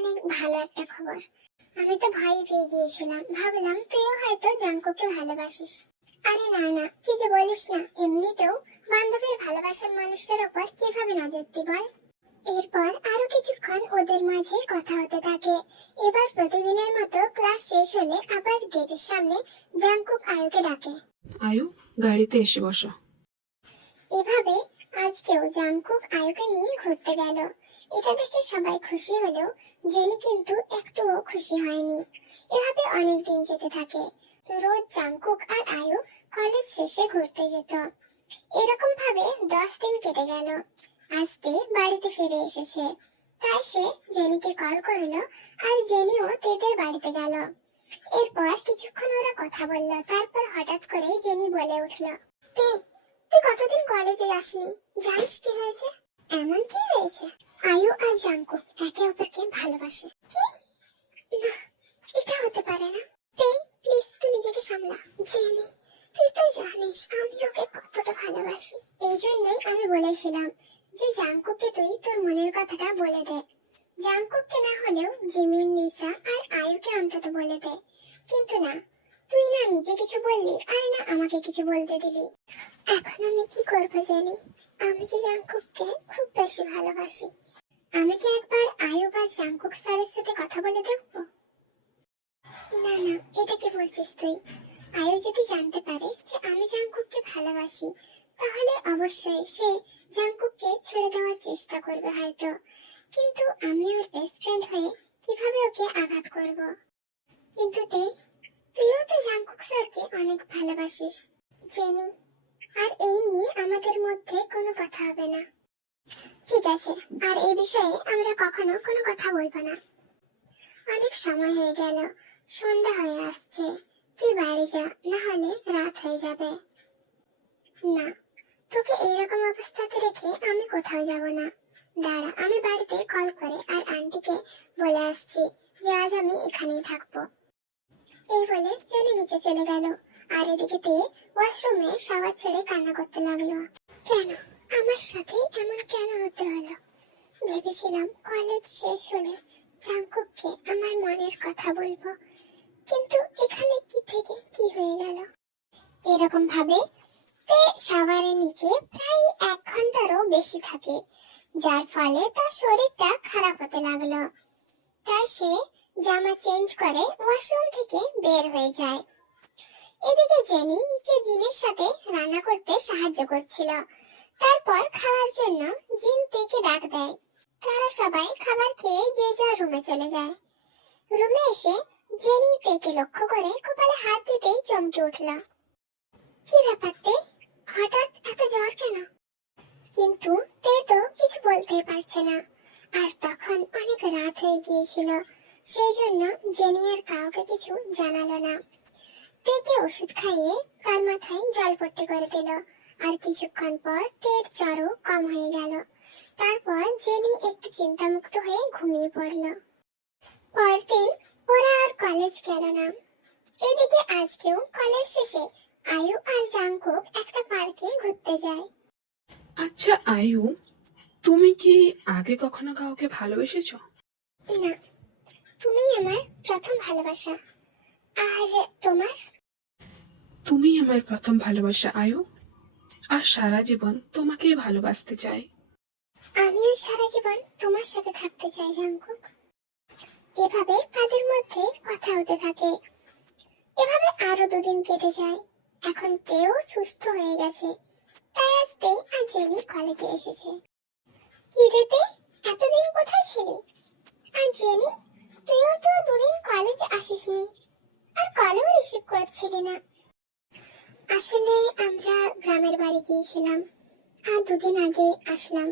অনেক ভালো একটা খবর। আমি তো ভয় পেয়ে গিয়েছিলাম, ভাবলাম তুইও হয়তো জাঙ্কুকে ভালোবাসিস। আরে না না, কি যে বলিস না, এমনিতেও বান্ধবীর ভালোবাসার মানুষটার উপর কিভাবে নজর দি বল। এরপর আরো কিছুক্ষণ ওদের মাঝে কথা হতে থাকে। এবার প্রতিদিনের মতো ক্লাস শেষ হলে আবার গেটের সামনে জাঙ্কুক আয়ুকে ডাকে। আয়ু, গাড়িতে এসে বসো। এভাবে আজকেও জাংকুক আয়ুকে নিয়ে ঘুরতে গেল। এটা দেখে সবাই খুশি হলেও জেনি কিন্তু একটুও খুশি হয়নি। এভাবে অনেক দিন যেতে থাকে। রোজ জাংকুক আর আয়ু কলেজ শেষে ঘুরতে যেত। এরকম ভাবে 10 দিন কেটে গেল। আজ তে বাড়িতে ফিরে এসেছে, তাই সে জেনিকে কল করলো আর জেনিও তেদের বাড়িতে গেল। এরপর কিছুক্ষণ ওরা কথা বলল, তারপর হঠাৎ করে জেনি বলে উঠলো, তে তুই কতদিন কলেজে আসনি, জানিস কি হয়েছে? এমন কি হয়েছে? আয়ু আর জাংকুক একে অপরকে ভালোবাসে। কি? না, এটা হতে পারে না। তে প্লিজ তুই নিজেকে সামলা। জেনি, তুই তো জানিস আমি ওকে কতটা ভালোবাসি। এই জন্যই আমি বলেছিলাম যে জাংকুককে তুই তোর মনের কথাটা বলে দে। জাংকুককে না হলেও জিমিন, লিসা আর আয়ুকে অন্তত বলে দে। কিন্তু না, তুই না নিজে কিছু বললি আর না আমাকে কিছু বলতে দিলি। এখন আমি কি করবো জানি? আমি যে জাংকুককে খুব বেশি ভালোবাসি। আমি কি একবার আয়ু বা জাংকুক স্যারের সাথে কথা বলে দেখবো? না না, এটা কি বলছিস তুই? আয়ু যদি জানতে পারে যে আমি জাংকুককে ভালোবাসি, তাহলে অবশ্যই সে জাংকুককে ছেড়ে দেওয়ার চেষ্টা করবে হয়তো। কিন্তু আমি ওর বেস্ট ফ্রেন্ড হয়ে কিভাবে ওকে আঘাত করব? কিন্তু তুইও তো জাংকুক স্যারকে অনেক ভালোবাসিস, জেনি। আর এই নিয়ে আমাদের মধ্যে কোনো কথা হবে না। ঠিক আছে, আর এই বিষয়ে আমরা কখনো কোনো কথা বলবো না। অনেক সময় হয়ে গেল, সন্ধ্যা হয়ে আসছে। তুই বাড়ি যা, না হলে রাত হয়ে যাবে। না, তোকে এইরকম অবস্থাতে রেখে আমি কোথাও যাব না। দাঁড়া, আমি বাড়িতে কল করে আর আন্টিকে বলে আসছি যে আজ আমি এখানেই থাকবো। এই বলে জেনি নিচে চলে গেল। আর এদিকে তে ওয়াশরুমে শাওয়ার ছেড়ে কান্না করতে লাগলো। কেন আমার সাথে এমন কেন হতে হলো? ভেবেছিলাম কলেজ শেষ হলে জাংকুককে আমার মনের কথা বলবো, কিন্তু এখানে কি থেকে কি হয়ে গেল? এরকম ভাবে তে শাওয়ারের নিচে প্রায় 1 ঘন্টারও বেশি থাকে, যার ফলে তার শরীরটা খারাপ হতে লাগলো। তাই সে জামা চেঞ্জ করে ওয়াশরুম থেকে বের হয়ে যায়। এদিকে জেনি নিচে জিনের সাথে রান্না করতে সাহায্য করছিল। তারপর খাওয়ার জন্য জিন তেকে ডাক দেয়। তারা সবাই খাবার খেয়ে যে যার রুমে চলে যায়। রুমে এসে জেনি তেকে লক্ষ্য করে কপালে হাত দিতেই চমকে উঠল। কি ব্যাপার তে, হঠাৎ এত জ্বর কেন? কিন্তু তে তো কিছু বলতেই পারছে না। আর তখন অনেক রাত হয়ে গিয়েছিল, সেই জন্য জেনি আর কাউকে কিছু জানালো না। তেকে ওষুধ খাইয়ে তার মাথায় জলপট্টি করে দিল। আর কিছুক্ষণ পর তের জ্বরও কম হয়ে গেল। তারপর জেনি একটু চিন্তামুক্ত হয়ে ঘুমিয়ে পড়ল। পরদিন ওরা আর কলেজ গেল না। এদিকে আজকেও কলেজ শেষে আয়ু আর জাংকুক একটা পার্কে ঘুরতে যায়। আচ্ছা আয়ু, তুমি কি আগে কখনো কাউকে ভালোবেসেছো? না, তুমি আমার প্রথম ভালোবাসা। আর তোমার? তুমি আমার প্রথম ভালোবাসা আয়ু, আর সারা জীবন তোমাকেই ভালোবাসতে চাই। আমিও সারা জীবন তোমার সাথে থাকতে চাই জাংকুক। এভাবে তাদের মধ্যে কথা হতে থাকে। এভাবে আরো 2 দিন কেটে যায়। এখন তেও সুস্থ হয়ে গেছে, তাই আজ তে আর জেনি কলেজে এসেছে। কি রে তে, এতদিন কোথায় ছিলি? আর জেনি, তুইও তো 2 দিন কলেজে আসিসনি, আর কলও রিসিভ করছিলি না। আসলে আমরা গ্রামের বাড়ি গিয়েছিলাম, আর 2 দিন আগে আসলাম।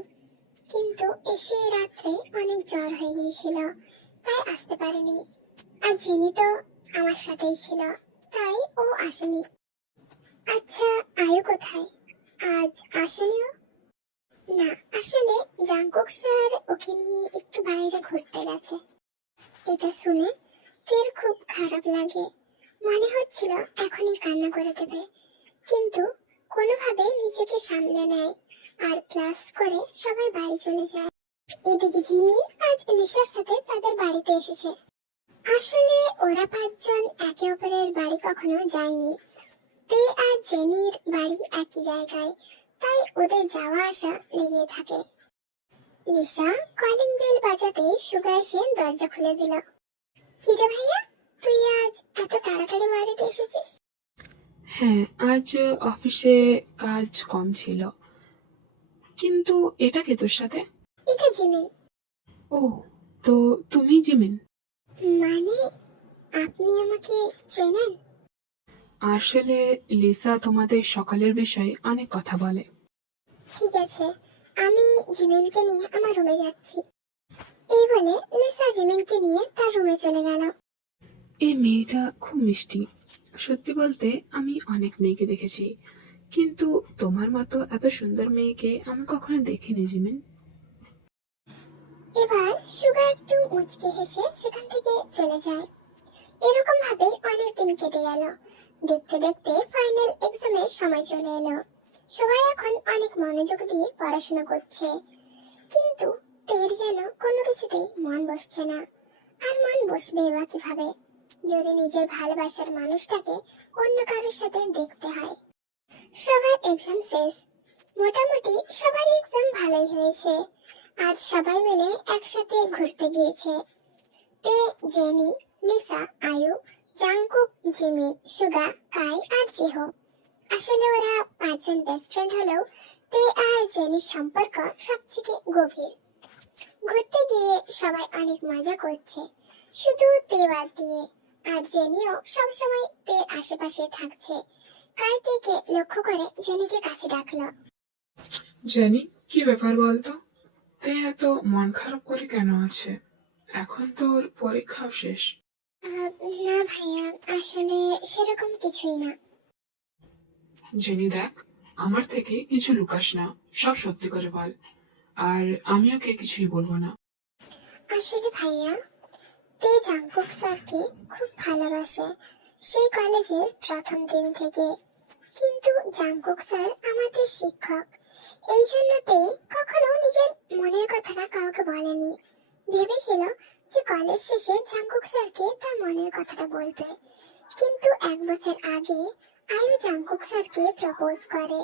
কিন্তু এসে রাত্রে অনেক জ্বর হয়ে গিয়েছিল, তাই আসতে পারিনি। আর জেনি তো আমার সাথেই ছিল, তাই ও আসেনি। আচ্ছা, আয়ু কোথায়? আজ আসেনি ও? না, আসলে জাংকুক স্যার ওকে নিয়ে একটু বাইরে ঘুরতে গেছে। এটা শুনে তের খুব খারাপ লাগে। মনে হচ্ছিল এখনই কান্না করে দেবে, কিন্তু কোনোভাবে নিজেকে সামলে নেয় আর ক্লাস করে সবাই বাড়ি চলে যায়। এদিকে জিমিন আজ লিসার সাথে তাদের বাড়িতে এসেছে। আসলে ওরা পাঁচজন একে অপরের বাড়ি কখনো যায়নি। তে আর জেনির বাড়ি একই জায়গায়, তাই ওদের যাওয়া আসা লেগে থাকে। লিসা কলিং বেল বাজাতে সুগা এসে দরজা খুলে দিল। কি রে ভাইয়া, তুই আজ এত তাড়াতাড়ি বাড়িতে এসেছিস? হ্যাঁ, আজ অফিসে কাজ কম ছিল। কিন্তু এটা কে তোর সাথে? এটা জিমিন। ও, তো তুমি জিমিন? মানে আপনি আমাকে চেনেন? আসলে লিসা তোমাদের সকালের বিষয়ে অনেক কথা বলে। ঠিক আছে, আমি জিমিনকে নিয়ে আমার রুমে যাচ্ছি। এই বলে লিসা জিমিনকে নিয়ে তার রুমে চলে গেল। এই মেয়েটা খুব মিষ্টি। সত্যি বলতে আমি অনেক মেয়েকে দেখেছি, কিন্তু তোমার মতো এত সুন্দর মেয়েকে আমি কখনো দেখিনি জিমিন। এবার সুগা একটু মুচকি হেসে সেখান থেকে চলে যায়। এরকম ভাবে অনেক দিন কেটে গেল। দেখতে দেখতে ফাইনাল এক্সামের সময় চলে এলো। সবাই এখন অনেক মনোযোগ দিয়ে পড়াশোনা করছে, কিন্তু তের যেন কোনো কিছুতেই মন বসছে না। আর মন বসবে বা কিভাবে, যদি নিজের ভালোবাসার মানুষটাকে অন্য কারোর সাথে দেখতে হয়। সবার এক্সাম শেষ। মোটামুটি সবারই এক্সাম ভালোই হয়েছে। আজ সবাই মিলে একসাথে ঘুরতে গিয়েছে। তে, জেনি, লিসা, আয়ু, জাংকুক, জিমিন, সুগা, কাই আর জিহো। আসলে ওরা পাঁচজন বেস্ট ফ্রেন্ড হলেও তে আর জেনির সম্পর্ক সবথেকে গভীর। ঘুরতে গিয়ে সবাই অনেক মজা করছে, শুধু তে বাদ দিয়ে। আর জেনিও সবসময় তের আশেপাশে থাকছে। কাই তেকে লক্ষ্য করে জেনিকে কাছে ডাকলো। জেনি, কি ব্যাপার বলতো? তে এত মন খারাপ করে কেন আছে? এখন তোর পরীক্ষাও শেষ। না ভাইয়া, আসলে সেরকম কিছুই না। জেনি দেখ, আমার থেকে কিছু লুকাস না, সব সত্যি করে বল। আর আমি ওকে কিছুই বলবো না। আসলে ভাইয়া, তে জাংকুক স্যারকে খুব ভালোবাসে, সেই কলেজের প্রথম দিন থেকে। কিন্তু জাংকুক স্যার আমাদের শিক্ষক, এই জন্য তে কখনো নিজের মনের কথাটা কাউকে বলেনি। ভেবেছিল যে কলেজ শেষে জাংকুক স্যারকে তার মনের কথাটা বলবে। কিন্তু 1 বছর আগে আয়ু জাংকুক স্যারকে প্রপোজ করে।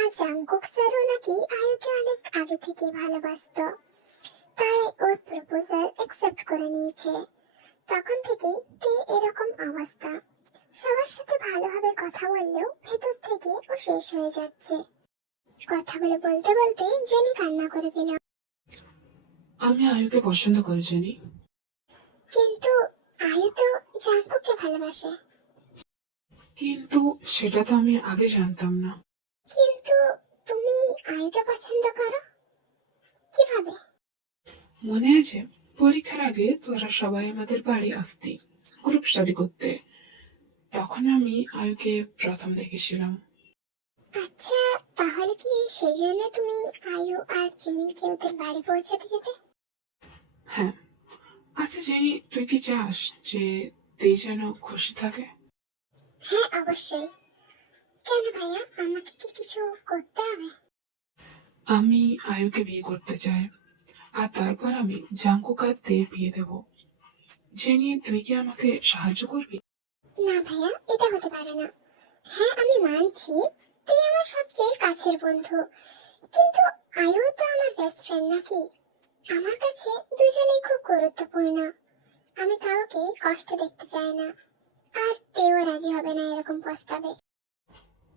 আর জাংকুক স্যারও নাকি আয়ুকে অনেক আগে থেকে ভালোবাসতো, তাই ওর প্রপোজাল অ্যাকসেপ্ট করে নিয়েছে। তখন থেকেই তে এরকম অবস্থা। সবার সাথে ভালোভাবে কথা বললেও ভেতর থেকে ও শেষ হয়ে যাচ্ছে। কথাগুলো বলতে বলতে জেনি কান্না করে দিল। আমি আয়ুকে পছন্দ করি জেনি। কিন্তু আয়ু তো জাংকুককে ভালোবাসে। কিন্তু সেটা তো আমি আগে জানতাম না। কিন্তু তুমি আয়ুকে পছন্দ করো কিভাবে? মনে আছে, পরীক্ষার আগে তোরা সবাই আমাদের বাড়ি আসতি গ্রুপ স্টাডি করতে। তখন আমি আয়ুকে প্রথম দেখেছিলাম। আচ্ছা, তাহলে কি সেই জন্য তুমি আয়ু আর জিমিনকে ওদের বাড়ি পৌঁছাতে যেতে? হ্যাঁ। আচ্ছা জেনি, তুই কি চাস যে তে যেন খুশি থাকে? হ্যাঁ, অবশ্যই। কেন ভাইয়া, আমাকে কি কিছু করতে হবে? আমি আয়ুকে বিয়ে করতে চাই, আর তারপর আমি জাঙ্কুক আর তে বিয়ে দেব। জেনি, তুই কি আমাকে সাহায্য করবি? না ভাইয়া, এটা হতে পারে না। হ্যাঁ, আমি মানছি তুই আমার সবচেয়ে কাছের বন্ধু, কিন্তু আয়ু তো আমার বেস্ট ফ্রেন্ড নাকি? আমার কাছে দুজনেই খুব গুরুত্বপূর্ণ। আমি কাউকে কষ্ট দেখতে চাই না, আর তেও রাজি হবে না এরকম প্রস্তাবে।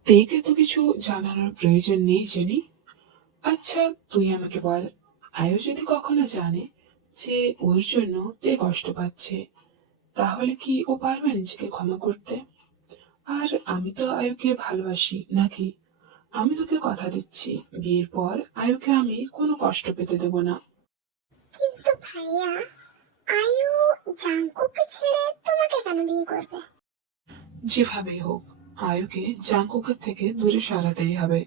তেকে তো কিছু জানানোর প্রয়োজন নেই জেনি। আচ্ছা, তুই আমাকে বল, আয়ু যদি কখনো জানে যে ওর জন্য তে কষ্ট পাচ্ছে, তাহলে কি ও পারবে নিজেকে ক্ষমা করতে? আর আমি তো আয়ুকে ভালোবাসি নাকি? আমি তোকে কথা দিচ্ছি, বিয়ের পর আয়ুকে আমি কোনো কষ্ট পেতে দেব না। কিন্তু ভাইয়া, আয়ু জাংকুককে ছেড়ে তোমাকে কেন বিয়ে করবে? যেভাবেই হোক, আয়ুকে জাঙ্কুকের থেকে দূরে সরাতেই হবে।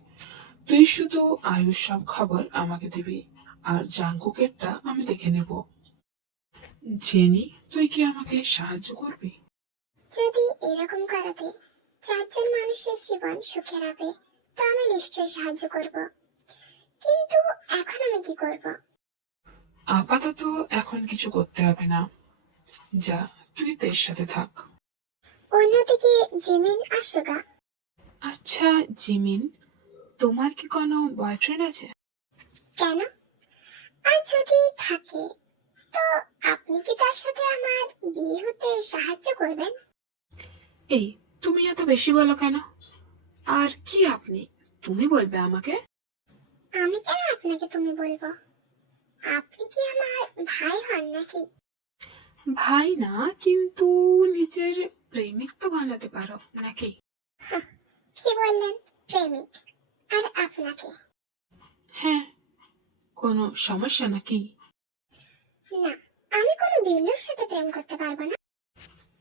তুই শুধু আয়ুর সব খবর আমাকে দিবি, আর জাঙ্কুকেরটা আমি দেখে নেব। জেনি, তুই কি আমাকে সাহায্য করবি? যদি এরকম করাতে 4জন মানুষের জীবন সুখের হবে, তা আমি নিশ্চয়ই সাহায্য করব। কিন্তু এখন আমি কি করব? আপাতত এখন কিছু করতে হবে না, যা তুই তের সাথে থাক। অন্যদিকে জিমিন আর সুগা। আচ্ছা জিমিন, তোমার কি কোনো বয়ফ্রেন্ড আছে? কেন? আর যদি থাকে, তো আপনি কি তার সাথে আমার বিয়ে হতে সাহায্য করবেন? এই, তুমি এত বেশি বলো কেন? আর কি আপনি, তুমি বলবে আমাকে? আমি কেন আপনাকে তুমি বলবো? আপনি কি আমার ভাই হন নাকি? ভাই না, কিন্তু নিজের প্রেমিক তো বানাতে পারো নাকি? কি বললেন? প্রেমিক? আর আপনাকে? হ্যাঁ, কোনো সমস্যা নাকি? না, আমি কোনো বিল্লুর সাথে প্রেম করতে পারবো না।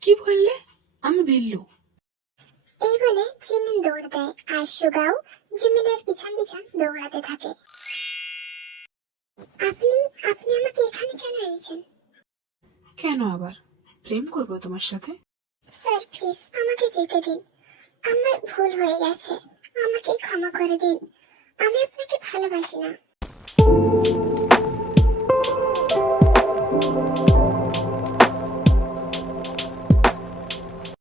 কি বললে? আমি বিল্লু? এই বলে জিমিন দৌড় দেয় আর সুগাও জিমিনের পিছন পিছন দৌড়াতে থাকে। আপনি আপনি আমাকে এখানে কেন এনেছেন? কেন আবার প্রেম করবো তোমার সাথে? স্যার প্লিজ আমাকে যেতে দিন। আমার ভুল হয়ে গেছে, আমাকে ক্ষমা করে দিন। আমি আপনাকে ভালোবাসি না।